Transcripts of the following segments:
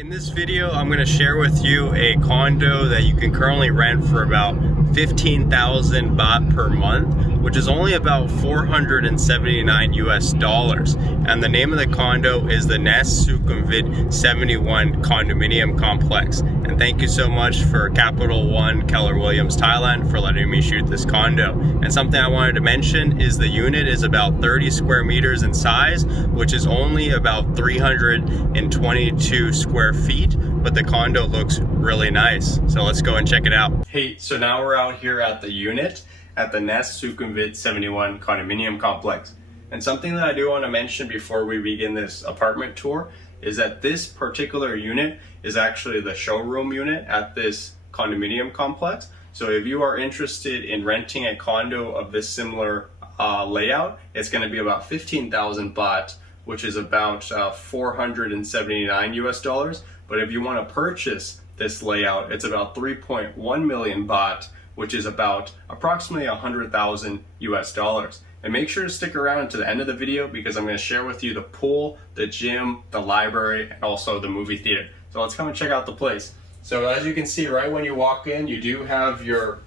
In this video, I'm going to share with you a condo that you can currently rent for about 15,000 baht per month, which is only about 479 US dollars. And the name of the condo is the Nest Sukhumvit 71 condominium complex. And thank you so much for Capital One Keller Williams Thailand for letting me shoot this condo. And something I wanted to mention is the unit is about 30 square meters in size, which is only about 322 square feet, but the condo looks really nice. So let's go and check it out. Hey, so now we're out here at the unit at the Nest Sukhumvit 71 condominium complex. And something that I do want to mention before we begin this apartment tour is that this particular unit is actually the showroom unit at this condominium complex. So if you are interested in renting a condo of this similar layout, it's going to be about 15,000 baht, which is about 479 US dollars. But if you want to purchase this layout, it's about 3.1 million baht, which is about approximately 100,000 US dollars. And make sure to stick around to the end of the video because I'm going to share with you the pool, the gym, the library, and also the movie theater. So let's come and check out the place. So as you can see, right when you walk in, you do have your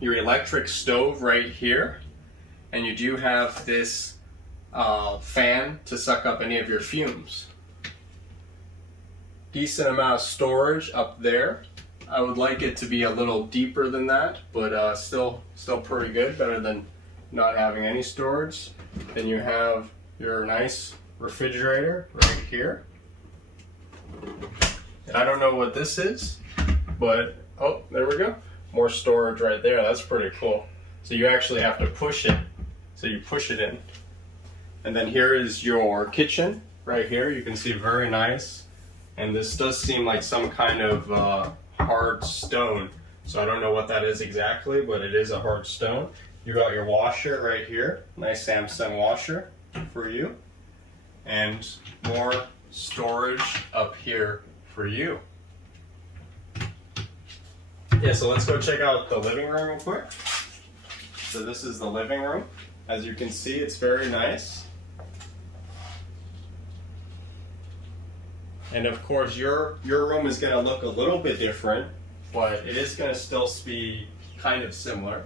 electric stove right here. And you do have this fan to suck up any of your fumes. Decent amount of storage up there. I would like it to be a little deeper than that, but still pretty good, better than not having any storage. Then you have your nice refrigerator right here. And I don't know what this is, but oh, there we go. More storage right there. That's pretty cool. So you actually have to push it. So you push it in. And then here is your kitchen right here. You can see very nice. And this does seem like some kind of hard stone. So I don't know what that is exactly, but it is a hard stone. You got your washer right here. Nice Samsung washer for you. And more storage up here for you. Yeah, so let's go check out the living room real quick. So this is the living room. As you can see, it's very nice. And of course, your room is going to look a little bit different, but it is going to still be kind of similar.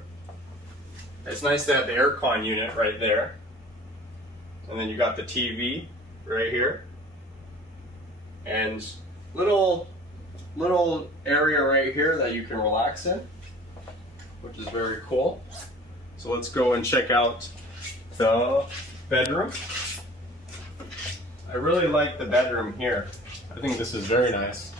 It's nice to have the aircon unit right there. And then you got the TV right here. And little area right here that you can relax in, which is very cool. So let's go and check out the bedroom. I really like the bedroom here. I think this is very nice.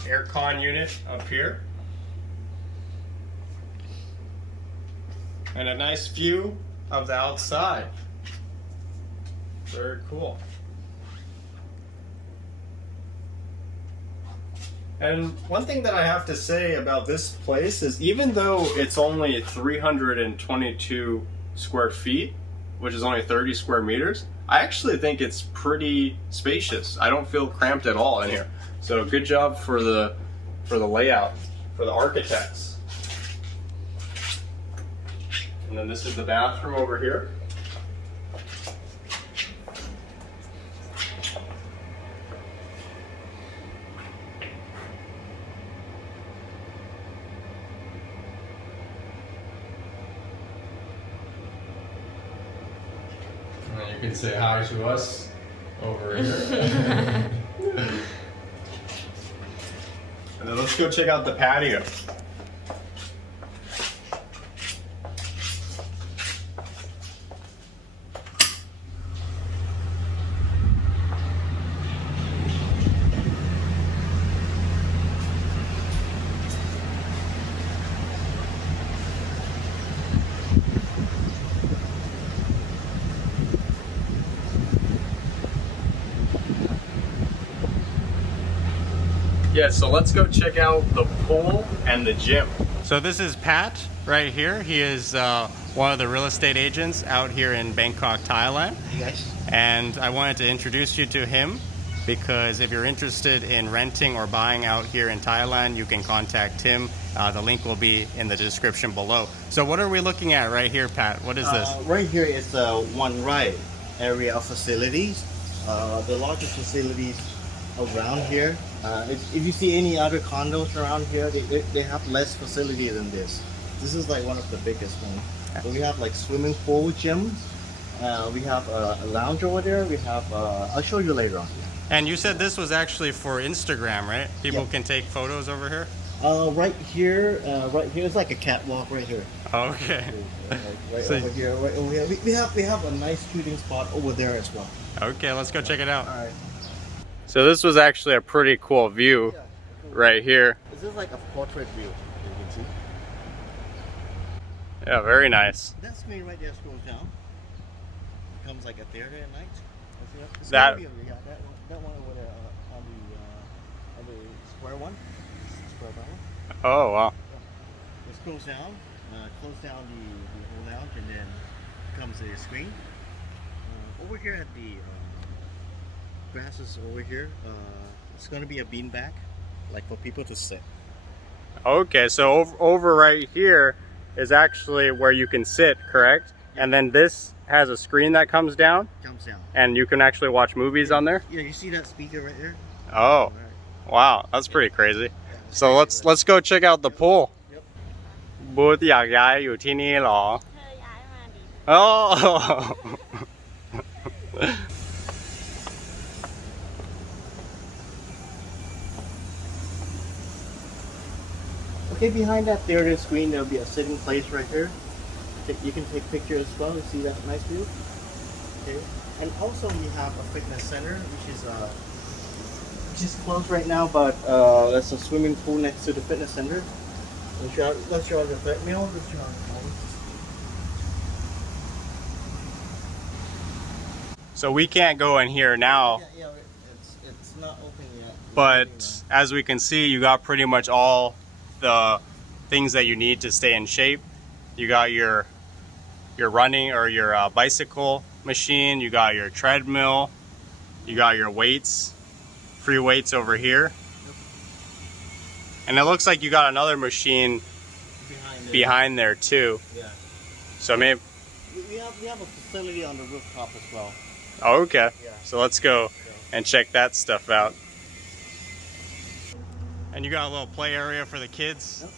Aircon unit up here. And a nice view of the outside. Very cool. And one thing that I have to say about this place is even though it's only 322 square feet, which is only 30 square meters, I actually think it's pretty spacious. I don't feel cramped at all in here. So good job for the layout, for the architects. And then this is the bathroom over here. You can say hi to us over here. And then let's go check out the patio. Yeah, so let's go check out the pool and the gym. So this is Pat right here. He is one of the real estate agents out here in Bangkok, Thailand. Hey guys. And I wanted to introduce you to him because if you're interested in renting or buying out here in Thailand, you can contact him. The link will be in the description below. So what are we looking at right here, Pat? What is this? Right here is one right. area of facilities. The largest facilities around here. If you see any other condos around here, they have less facility than this. This is like one of the biggest ones. So we have like swimming pool, gyms. We have a lounge over there. We have. I'll show you later on. And you said this was actually for Instagram, right? People Yeah. can take photos over here? Right here, it's like a catwalk right here. Oh, okay. Right So- over here, right over here. We have a nice shooting spot over there as well. Okay, let's go check it out. All right. So this was actually a pretty cool view Yeah. right here. This is like a portrait view. You can see. Yeah, very nice. That screen right there scrolls down. Becomes like a theater at night. It's That- gonna be, yeah, that one over there on the square one. Square that one. Oh, wow. It scrolls down, close down the whole lounge, and then comes the screen. Over here at the grasses over here, it's gonna be a beanbag, like for people to sit. Okay, so over right here is actually where you can sit, correct? And then this has a screen that comes down, Comes down. and you can actually watch movies on there? Yeah, you see that speaker right there? Oh, wow, that's pretty crazy. So let's go check out the pool. Yep. บูธอยากย้ายอยู่ที่นี่เหรอ อ๋อ Okay, behind that theater screen, there'll be a sitting place right here. You can take pictures as well. You see that nice view? Okay. And also we have a fitness center, which is closed right now, but there's a swimming pool next to the fitness center. Let's show the treadmill. Let's show the phone. So we can't go in here now, Yeah, it's not open yet. but as we can see, you got pretty much all the things that you need to stay in shape. You got your running or your bicycle machine, you got your treadmill, you got your weights, free weights over here. And it looks like you got another machine behind there too. Yeah. So maybe, We have a facility on the rooftop as well. oh, okay. Yeah. So let's go and check that stuff out. And you got a little play area for the kids. Yep.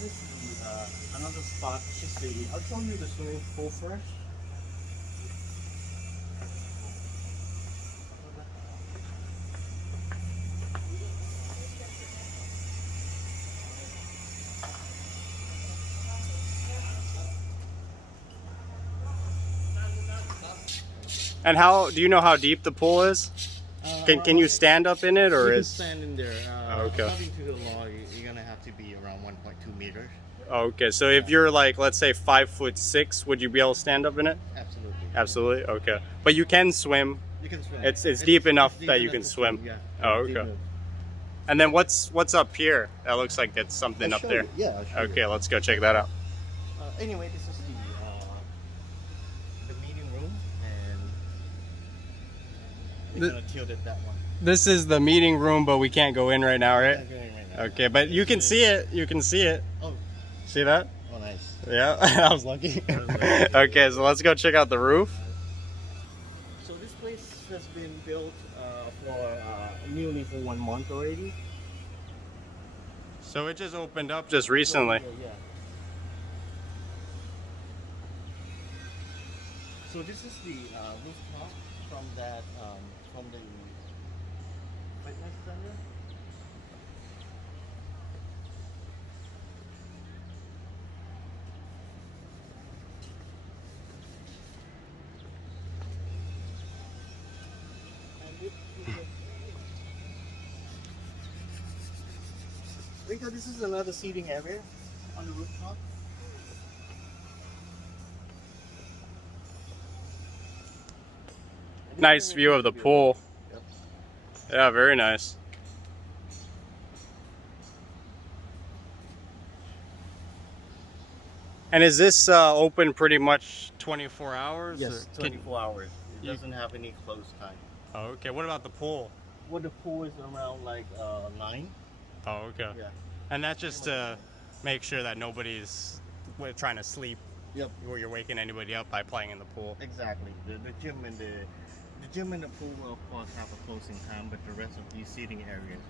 This is another spot. I'll show you the swimming pool first. And how do you know how deep the pool is? Can you stand up in it, or you can is? stand in there. Okay. According to the law, you're gonna have to be around 1.2 meters. Okay, so if you're like, let's say 5'6", would you be able to stand up in it? Absolutely. Absolutely. Okay, but you can swim. You can swim. It's deep enough deep that you enough can to swim. Yeah. Oh, Deep okay. enough. And then what's up here? That looks like it's something I'll up show there. you. Yeah. I'll show you. Okay, let's go check that out. Anyway, this is the meeting room, and we're gonna tilt it that one. This is the meeting room, but we can't go in right now, right? Not going right now. Okay, but you can see it. You can see it. Oh, See that? oh, nice. Yeah, I was lucky. I was lucky. Okay, so let's go check out the roof. So this place has been built newly for 1 month already. So it just opened up just recently. Yeah. So this is the rooftop from that from the fitness center. Rika, this is another seating area on the rooftop. Nice view of the pool. Yep. Yeah, very nice. And is this open pretty much 24 hours? Yes, or 24 hours. It you- doesn't have any close time. Oh, okay. What about the pool? Well, the pool is around like 9. Oh, okay. Yeah. And that's just to make sure that nobody's trying to sleep Yep. or you're waking anybody up by playing in the pool. Exactly. The gym and the gym and the pool will of course have a closing time, but the rest of these seating areas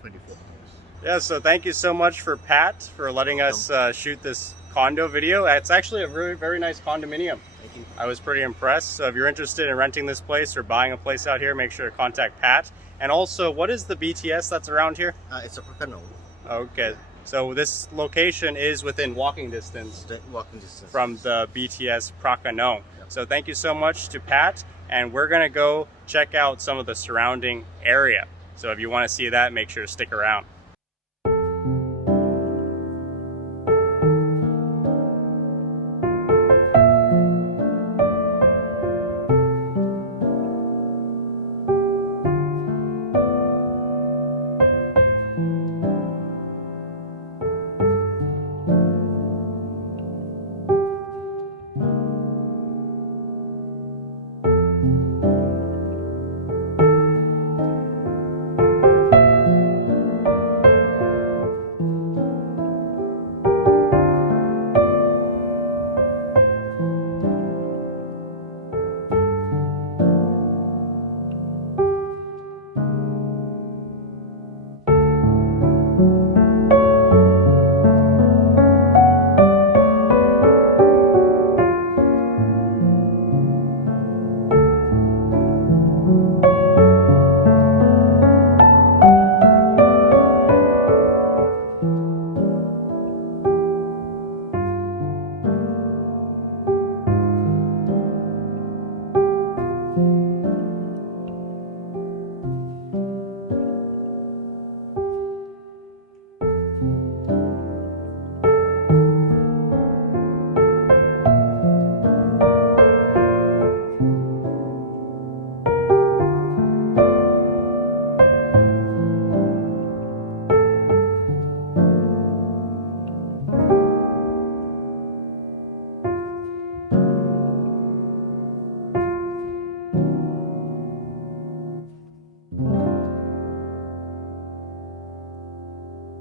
24 hours. Yeah, so thank you so much for Pat for letting us shoot this condo video. It's actually a very, very nice condominium. Thank you. I was pretty impressed. So if you're interested in renting this place or buying a place out here, make sure to contact Pat. And also, what is the BTS that's around here? It's a Prakano. Okay, so this location is within walking distance from the BTS Prakano. Yep. So thank you so much to Pat, and we're gonna go check out some of the surrounding area. So if you want to see that, make sure to stick around.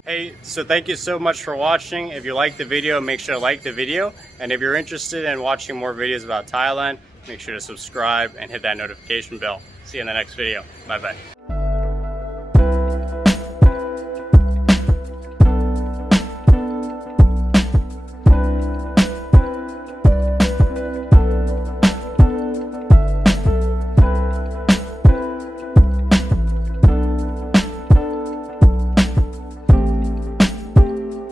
Hey, so thank you so much for watching. If you liked the video, make sure to like the video. And if you're interested in watching more videos about Thailand, make sure to subscribe and hit that notification bell. See you in the next video. Bye-bye.